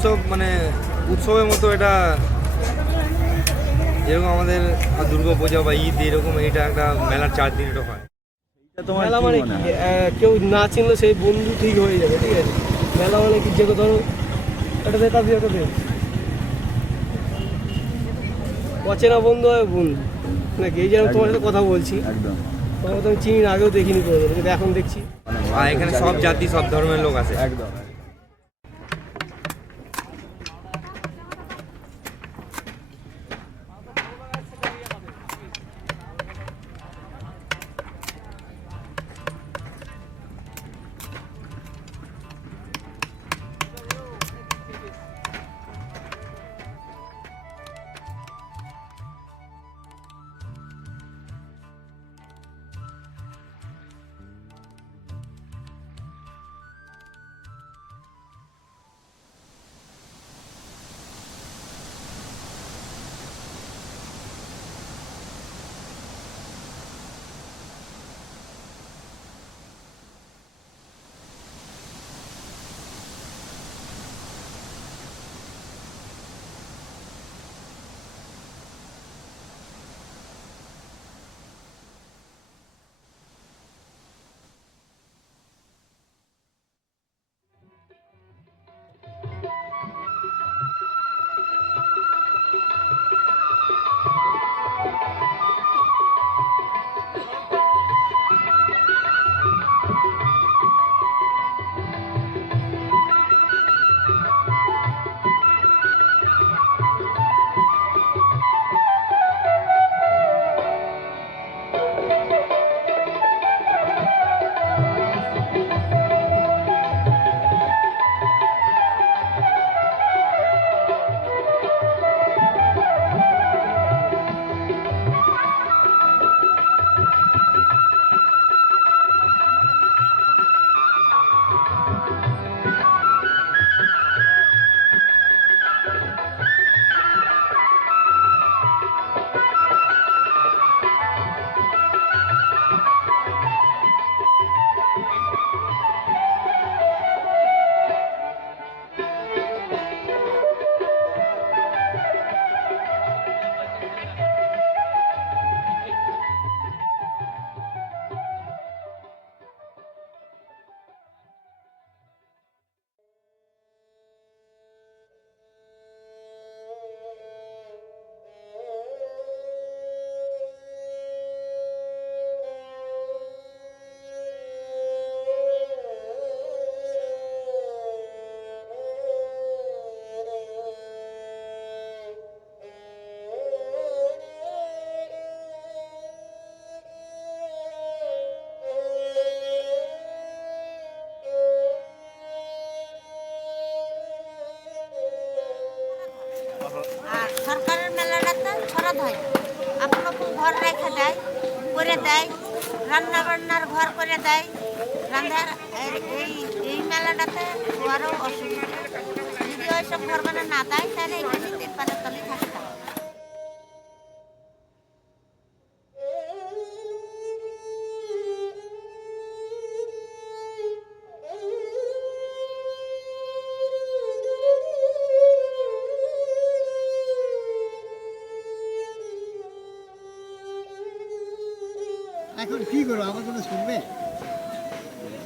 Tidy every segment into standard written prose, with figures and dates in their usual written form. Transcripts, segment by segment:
উৎসব মানে উৎসবের মতো এটা, যেরকম আমাদের দুর্গা পূজা বা ঈদ এরকম এটা একটা মেলার 4 দিন এটা হয়। মেলা মানে কি কেউ না চিনলে সেই বন্ধু ঠিক হয়ে যাবে, ঠিক আছে। মেলা মানে কি, যে ধরো এটা দে তার একটা দে, অচেনা বন্ধু হয় বন্ধু নাকি। এই যে আমি তোমার সাথে কথা বলছি, একদম তোমাকে তো আমি চিনি না, আগেও দেখিনি কোনোদিন, কিন্তু এখন দেখছি। আর এখানে সব জাতি সব ধর্মের লোক আছে। একদম। আর সরকারের মেলাটাতে ছড়া হয়, আপন আপন ঘর রেখে দেয়, করে দেয়, রান্না বান্নার ঘর করে দেয়, রান্নার এই মেলাটাতে আরও অসুবিধা। যদি ওইসব ঘর মানে না দেয় তাহলে এখানে তেরপালের তলে থাকতে হবে। এখন কী করবো, আমার কোনো শুনবে?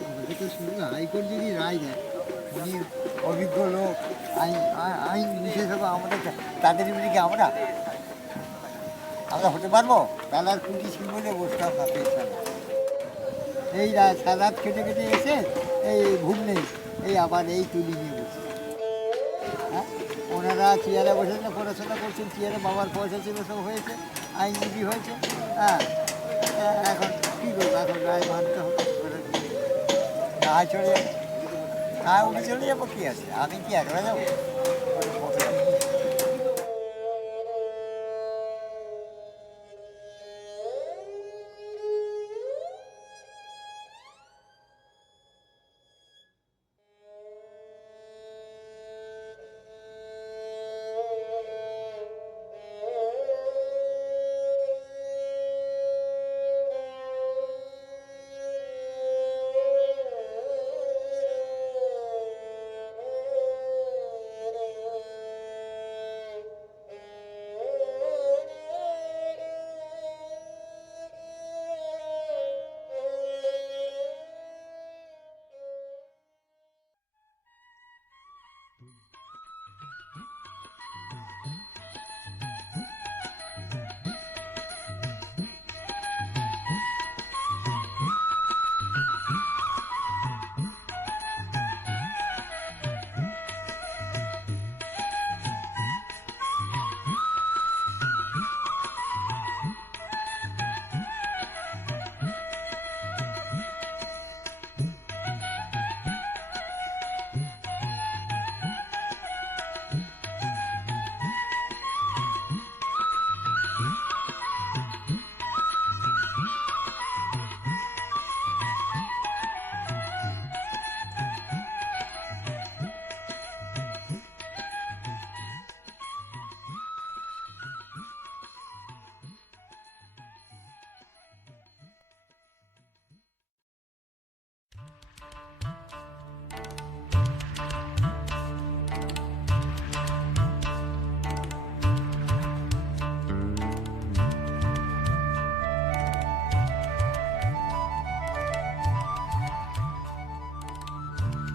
আমাদের তো শুনবে। হাইকোর্ট যদি রায় দেয়, উনি অভিজ্ঞ লোক, আইন বিশেষজ্ঞ, আমাদের তাদের কি আমরা হতে পারবো? তাহলে আর পুলিশ কি বলে বসতাম না পেছনে। এই সারাত খেটে খেটে এসে এই ঘুম নেই, এই আবার এই তুলি নিয়ে বসে। হ্যাঁ, ওনারা চেয়ারে বসেছে, পড়াশোনা করছেন, চেয়ারে বাবার পয়সা ছিল, সব হয়েছে, আইনজীবী হয়েছে। হ্যাঁ, এখন কী করবো? এখন রায় মানতে হবে, না চলে যাবো। হ্যাঁ, উঠে চলে যাবো, কী আছে? আমি কি একলা যাবো?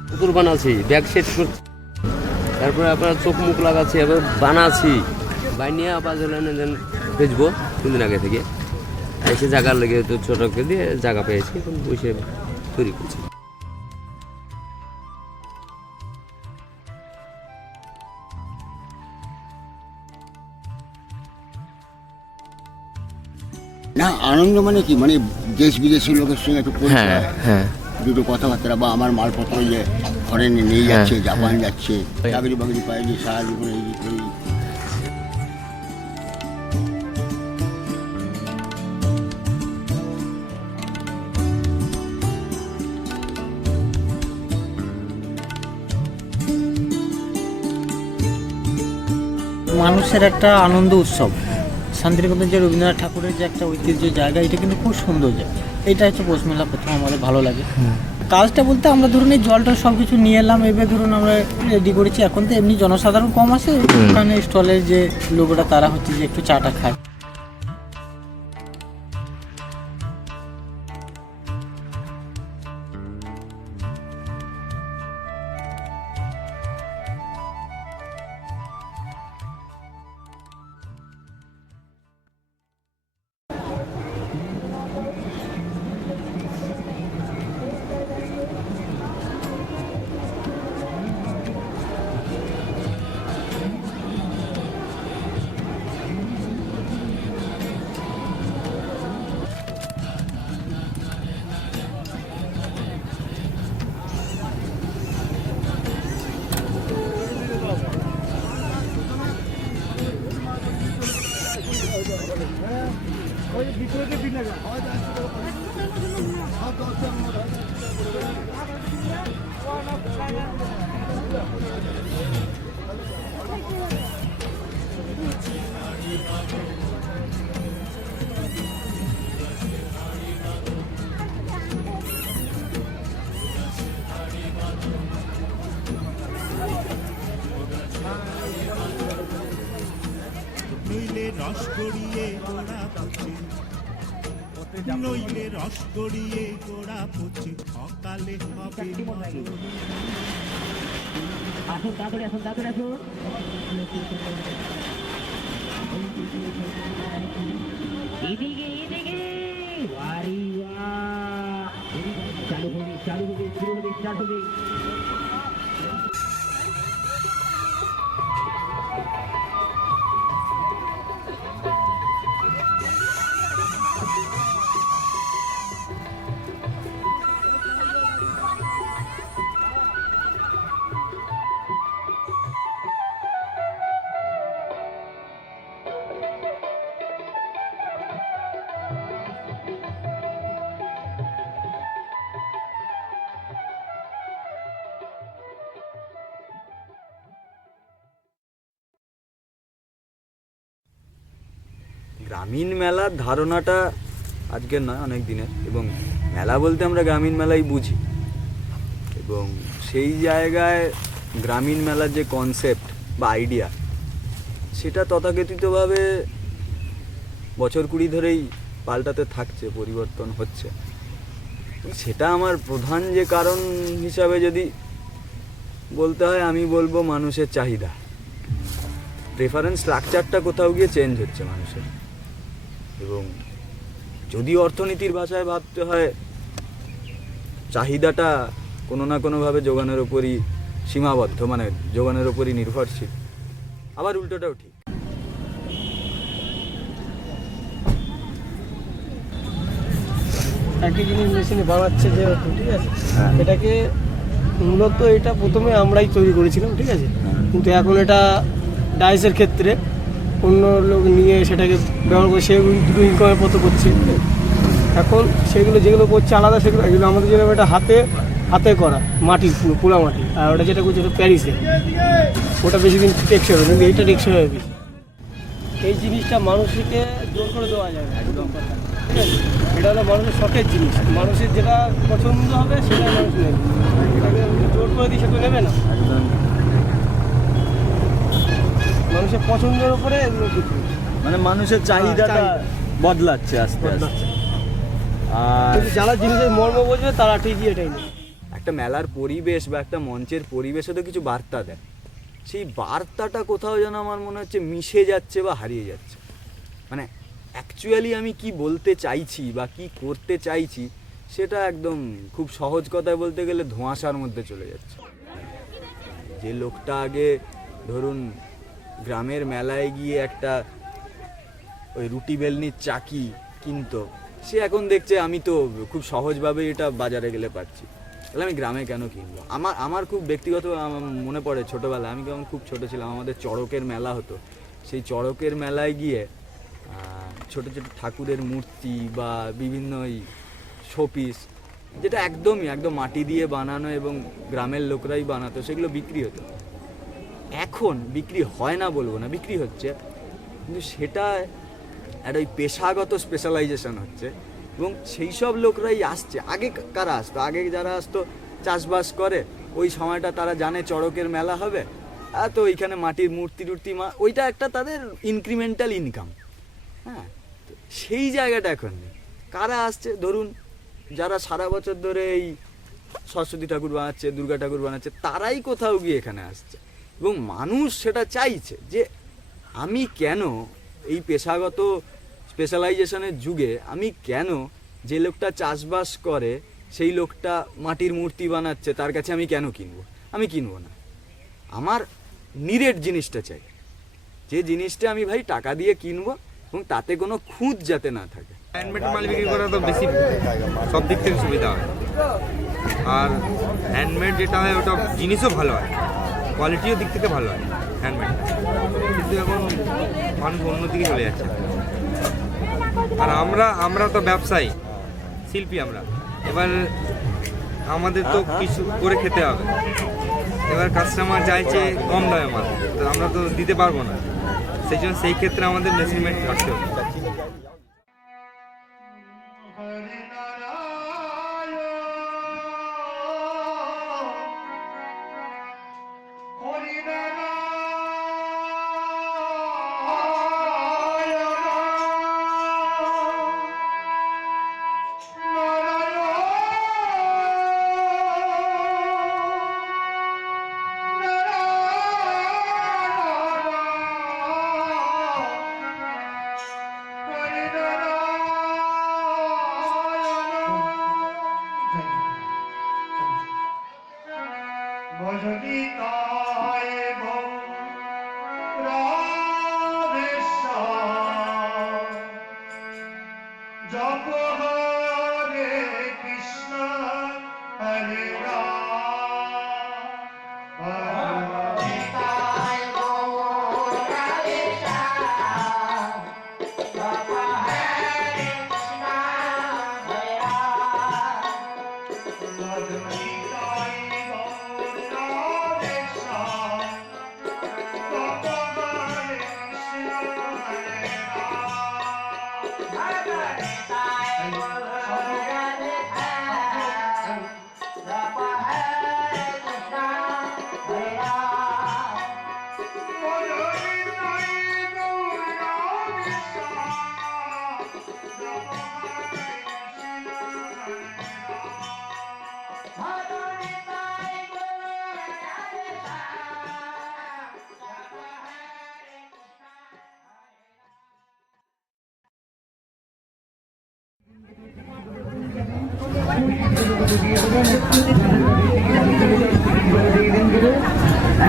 পুতুল বানাচ্ছি, ব্যাগ সেট করছি, তারপরে আপনার চোখ মুখ লাগাচ্ছি, এবার বানাচ্ছি, বানিয়ে আবার দেন বেচবো 3 দিন আগে থেকে। এসে জায়গার লেগে তো ছোটকে দিয়ে জায়গা পেয়েছি, এখন বসে তৈরি করছি। না আনন্দ মানে কি, মানে দেশ বিদেশের লোকের সঙ্গে একটু পরিচয়, হ্যাঁ দুটো কথাবার্তা, বা আমার মালপত্র যে ঘরে নিয়ে যাচ্ছে, জাপান যাচ্ছে, চাকরি বাকরি পাইনি, সাহায্য করে এই করে। মানুষের একটা আনন্দ উৎসব। শান্তিনিকেতনের যে রবীন্দ্রনাথ ঠাকুরের যে একটা ঐতিহ্য জায়গা, এটা কিন্তু খুব সুন্দর জায়গা। এটা হচ্ছে পৌষ মেলা প্রথম আমাদের ভালো লাগে। কাজটা বলতে আমরা ধরুন এই জলটা সব কিছু নিয়ে এলাম, এবার ধরুন আমরা রেডি করেছি। এখন তো এমনি জনসাধারণ কম আছে, ওখানে স্টলের যে লোকরা তারা হচ্ছে যে একটু চাটা খায়। নইলে রস গড়িয়ে গোড়া পচে, নইলে রস গড়িয়ে গোড়া পচে, অকালে হবে মরণ। আসুন তাড়াতাড়ি, আসুন তাড়াতাড়ি, আসুন। এদিকে এদিকে, ওয়ারি ওয়া, চালু হবে, চালু হবে, শুরু হবে, স্টার্ট হবে। গ্রামীণ মেলার ধারণাটা আজকের নয়, অনেক দিনের, এবং মেলা বলতে আমরা গ্রামীণ মেলাই বুঝি। এবং সেই জায়গায় গ্রামীণ মেলার যে কনসেপ্ট বা আইডিয়া, সেটা তথাকথিতভাবে বছর 20 ধরেই পাল্টাতে থাকছে, পরিবর্তন হচ্ছে। সেটা আমার প্রধান যে কারণ হিসাবে যদি বলতে হয়, আমি বলবো মানুষের চাহিদা। প্রেফারেন্স স্ট্রাকচারটা কোথাও গিয়ে চেঞ্জ হচ্ছে মানুষের। এবং যদি অর্থনীতির ভাষায় ভাবতে হয়, চাহিদাটা কোনো না কোনোভাবে যোগানের ওপরই সীমাবদ্ধ, মানে যোগানের ওপরই নির্ভরশীল। আবার উল্টোটাও ঠিক। একটা জিনিস মেশিনে বানাচ্ছে যেহেতু, ঠিক আছে, এটাকে মূলত এটা প্রথমে আমরাই তৈরি করেছিলাম, ঠিক আছে, কিন্তু এখন এটা ডাইসের ক্ষেত্রে অন্য লোক নিয়ে সেটাকে ব্যবহার করে সে দুটো ইনকামের পথ করছে। এখন সেগুলো যেগুলো করছে আলাদা, সেগুলো এগুলো আমাদের যেরকম এটা হাতে করা মাটির পোড়া মাটি, আর ওটা যেটা করছে ওটা প্যারিসে, ওটা বেশি দিন টেকসই হবে, কিন্তু এইটা টেকসই হবে বেশি। এই জিনিসটা মানুষকে জোর করে দেওয়া যাবে, একদম কথা, ঠিক আছে। এটা হলো মানুষের শখের জিনিস, মানুষের যেটা পছন্দ হবে সেটাই মানুষ নেবে। এটাকে জোর করে দিই, সে তো নেবে না। মানুষের পছন্দের উপরে এগুলো বিক্রি, মানে মানুষের চাহিদাটা বদলাচ্ছে আস্তে আস্তে। আর কিন্তু যারা জিনিসের মর্ম বুঝবে তারা ঠিকই এটাই নেবে। একটা মেলার পরিবেশ বা একটা মঞ্চের পরিবেশে তো কিছু বার্তা দেয়, সেই বার্তাটা কোথাও যেন আমার মনে হচ্ছে মিশে যাচ্ছে বা হারিয়ে যাচ্ছে। মানে অ্যাকচুয়ালি আমি কি বলতে চাইছি বা কি করতে চাইছি সেটা একদম খুব সহজ কথায় বলতে গেলে ধোঁয়াশার মধ্যে চলে যাচ্ছে। যে লোকটা আগে ধরুন গ্রামের মেলায় গিয়ে একটা ওই রুটি বেলনির চাকি কিনতো, সে এখন দেখছে আমি তো খুব সহজভাবে এটা বাজারে গেলে পাচ্ছি, তাহলে আমি গ্রামে কেন কিনবো? আমার খুব ব্যক্তিগত মনে পড়ে ছোটোবেলায়, আমি যখন খুব ছোটো ছিলাম আমাদের চড়কের মেলা হতো, সেই চড়কের মেলায় গিয়ে ছোটো ছোটো ঠাকুরের মূর্তি বা বিভিন্ন ওই শোপিস যেটা একদম মাটি দিয়ে বানানো এবং গ্রামের লোকরাই বানাতো, সেগুলো বিক্রি হতো। এখন বিক্রি হয় না বলবো না, বিক্রি হচ্ছে, কিন্তু সেটা একটা ওই পেশাগত স্পেশালাইজেশন হচ্ছে এবং সেই সব লোকরাই আসছে। আগে কারা আসতো? আগে যারা আসতো চাষবাস করে, ওই সময়টা তারা জানে চড়কের মেলা হবে, তো ওইখানে মাটির মূর্তি ওইটা একটা তাদের ইনক্রিমেন্টাল ইনকাম। হ্যাঁ, সেই জায়গাটা এখন নেই। কারা আসছে? ধরুন যারা সারা বছর ধরে এই সরস্বতী ঠাকুর বানাচ্ছে, দুর্গা ঠাকুর বানাচ্ছে, তারাই কোথাও গিয়ে এখানে আসছে এবং মানুষ সেটা চাইছে যে আমি কেন এই পেশাগত স্পেশালাইজেশনের যুগে আমি কেন যে লোকটা চাষবাস করে সেই লোকটা মাটির মূর্তি বানাচ্ছে তার কাছে আমি কেন কিনবো? আমি কিনবো না। আমার নিরেট জিনিসটা চাই, যে জিনিসটা আমি ভাই টাকা দিয়ে কিনবো এবং তাতে কোনো খুঁত যাতে না থাকে। হ্যান্ডমেড মাল বিক্রি করা তো বেশি সব দিক থেকে সুবিধা হয়, আর হ্যান্ডমেড যেটা হয় ওটা জিনিসও ভালো হয়, কোয়ালিটিও দিক থেকে ভালো হয় হ্যান্ডমেড। কিন্তু এখন মানুষ অন্যদিকে চলে যাচ্ছে, আর আমরা তো ব্যবসায়ী শিল্পী, আমরা এবার আমাদের তো কিছু করে খেতে হবে। এবার কাস্টমার চাইছে কম দামে মাল, তো আমরা তো দিতে পারবো না, সেই জন্য সেই ক্ষেত্রে আমাদের মেজারমেন্ট রাখতে হবে।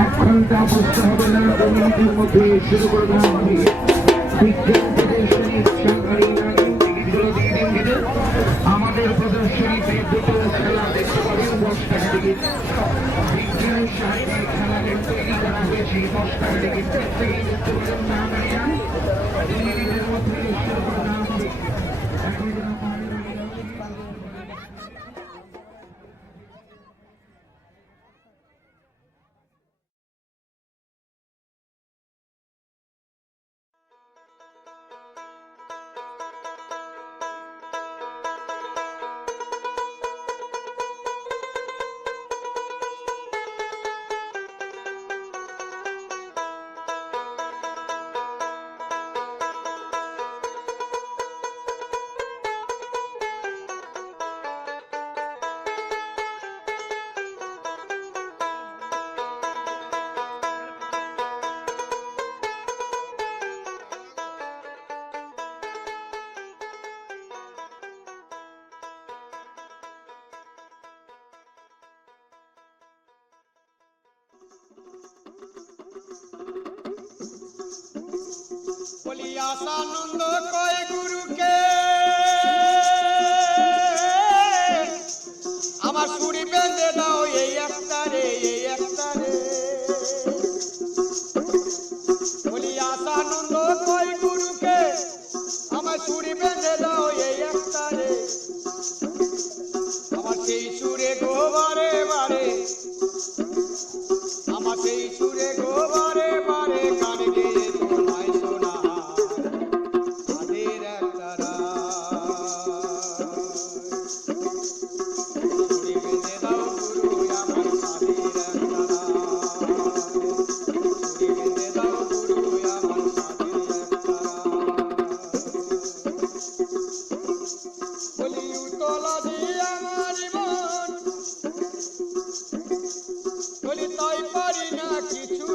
এখন তা বুঝতে হবে না, 2 মিনিটের মধ্যে শুরু করে দেওয়া হবে বিজ্ঞান প্রদর্শনী। সরকারি টিকিটগুলো দিয়ে দিন দিতে। আমাদের প্রদর্শনীতে দুটো খেলা দেখতে পাবেন 10 টাকা টিকিট। বিজ্ঞানের সাহায্যে খেলাদের তৈরি করা হয়েছে 10 টাকা টিকিট। প্রত্যেকেই দেখতে পাবেন না দাঁড়িয়ে 2 মিনিটের মধ্যে শুরু করে দেওয়া হবে। এখন বলি আশানন্দ কয় গুরুকে আমার ছুরি বেঁধে দাও এই একটা রে এই একটা রে বলি আশানন্দ কয় গুরুকে আমার ছুরি বেঁধে দাও এই একটা রে আমার সেই সুরে গোবারে বারে আমার সেই সুরে গোবারে বারে গান গেয়ে তোমায় শোনা তাদের একটা ছুরি বেঁধে দাও গুরু আমার তাদের একটা ছুরি বেঁধে দাও গুরু আমার তাদের একটা বলি উতলা দিয়ে আমার মন বলি তাই পারি না কিছু